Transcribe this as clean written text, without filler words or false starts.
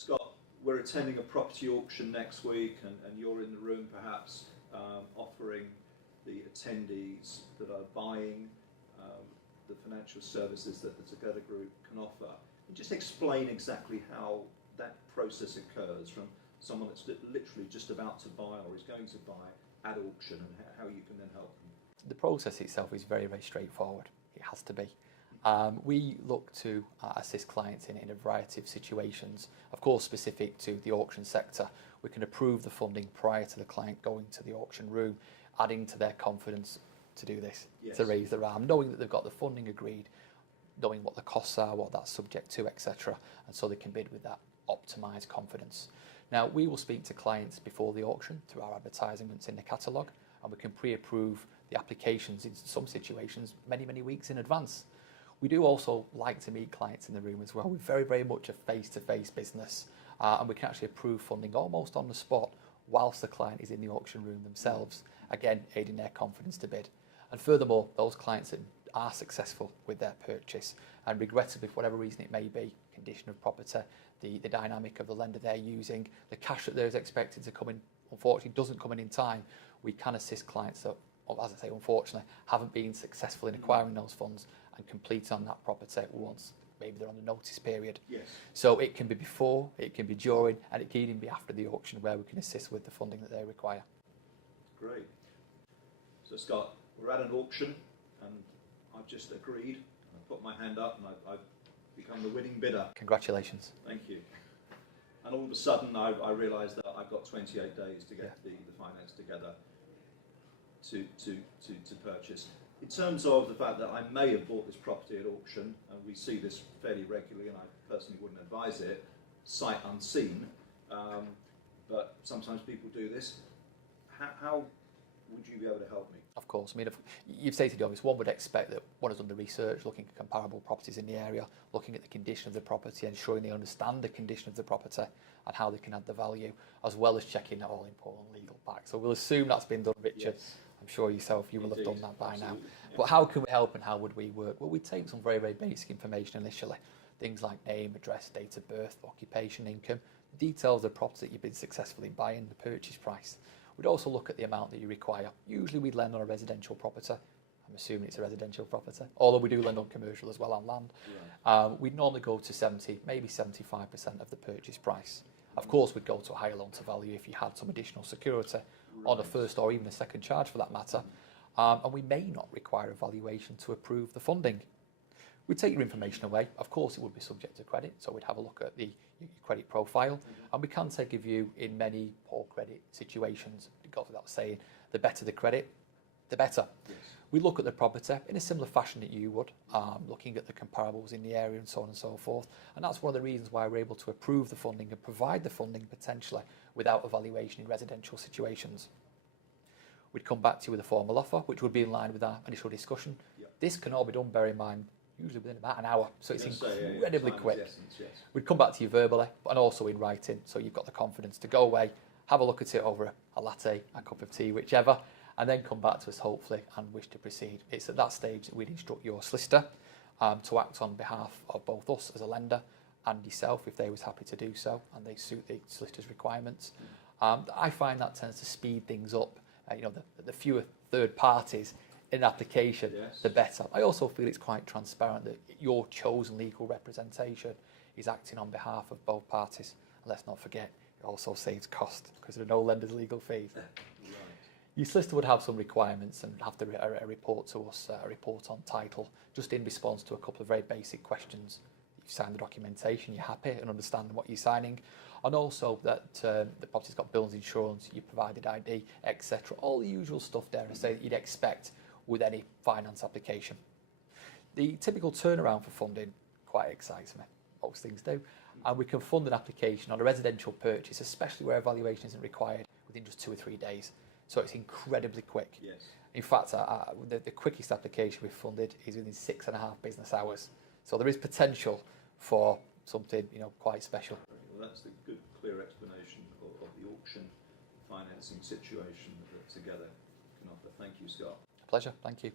Scott, we're attending a property auction next week, and you're in the room perhaps offering the attendees that are buying the financial services that the Together Group can offer. And just explain exactly how that process occurs from someone that's literally just about to buy or is going to buy at auction, and how you can then help them. The process itself is very, very straightforward. It has to be. We look to assist clients in a variety of situations, of course specific to the auction sector. We can approve the funding prior to the client going to the auction room, adding to their confidence to do this, yes, to raise their arm, knowing that they've got the funding agreed, knowing what the costs are, what that's subject to, etc. And so they can bid with that optimised confidence. Now, we will speak to clients before the auction through our advertisements in the catalogue, and we can pre-approve the applications in some situations many, many weeks in advance. We do also like to meet clients in the room as well. We're very, very much a face-to-face business, and we can actually approve funding almost on the spot whilst the client is in the auction room themselves, again, aiding their confidence to bid. And furthermore, those clients that are successful with their purchase, and regrettably, for whatever reason it may be, condition of property, the dynamic of the lender they're using, the cash that there's expected to come in, unfortunately, doesn't come in time, we can assist clients that, as I say, unfortunately, haven't been successful in acquiring those funds and complete on that property once maybe they're on the notice period. Yes. So it can be before, it can be during, and it can even be after the auction where we can assist with the funding that they require. Great. So Scott, we're at an auction and I've just agreed, I've put my hand up and I've become the winning bidder. Congratulations. Thank you. And all of a sudden I realised that I've got 28 days to get the finance together to purchase. In terms of the fact that I may have bought this property at auction, and we see this fairly regularly, and I personally wouldn't advise it, sight unseen, but sometimes people do this. How would you be able to help me? Of course. I mean, if you've stated the obvious, one would expect that one has done the research, looking at comparable properties in the area, looking at the condition of the property, ensuring they understand the condition of the property and how they can add the value, as well as checking that all important legal back. So we'll assume that's been done, Richard. Yes. I'm sure yourself, you will have done that by now. Yeah. But how can we help and how would we work? Well, we take some very, very basic information initially. Things like name, address, date of birth, occupation, income, details of the property that you've been successful in buying, the purchase price. We'd also look at the amount that you require. Usually we'd lend on a residential property. I'm assuming it's a residential property, although we do lend on commercial as well on land. Yeah. We'd normally go to 70, maybe 75% of the purchase price. Of course, we'd go to a higher loan to value if you had some additional security on a first or even a second charge for that matter. And we may not require a valuation to approve the funding. We'd take your information away. Of course, it would be subject to credit, so we'd have a look at your credit profile, and we can take a view in many poor credit situations. It goes without saying, the better the credit, the better. Yes. We look at the property in a similar fashion that you would, looking at the comparables in the area and so on and so forth. And that's one of the reasons why we're able to approve the funding and provide the funding potentially without evaluation in residential situations. We'd come back to you with a formal offer, which would be in line with our initial discussion. Yep. This can all be done, bear in mind, usually within about an hour, so it's incredibly quick. Essence, yes. We'd come back to you verbally and also in writing, so you've got the confidence to go away, have a look at it over a latte, a cup of tea, whichever, and then come back to us hopefully and wish to proceed. It's at that stage that we'd instruct your solicitor to act on behalf of both us as a lender and yourself if they was happy to do so and they suit the solicitor's requirements. I find that tends to speed things up. The fewer third parties in an application, yes, the better. I also feel it's quite transparent that your chosen legal representation is acting on behalf of both parties. And let's not forget, it also saves cost because there are no lender's legal fees. Right. Your solicitor would have some requirements and have to report to us, a report on title, just in response to a couple of very basic questions. You've signed the documentation, you're happy and understanding what you're signing, and also that the property's got bills, insurance, you provided ID, etc. All the usual stuff there, I say that you'd expect with any finance application. The typical turnaround for funding quite excites me. Most things do. And we can fund an application on a residential purchase, especially where evaluation isn't required, within just 2 or 3 days. So it's incredibly quick. Yes. In fact, the quickest application we've funded is within 6.5 business hours. So there is potential for something, quite special. Well, that's the good, clear explanation of the auction financing situation that Together can offer. Thank you, Scott. Pleasure. Thank you.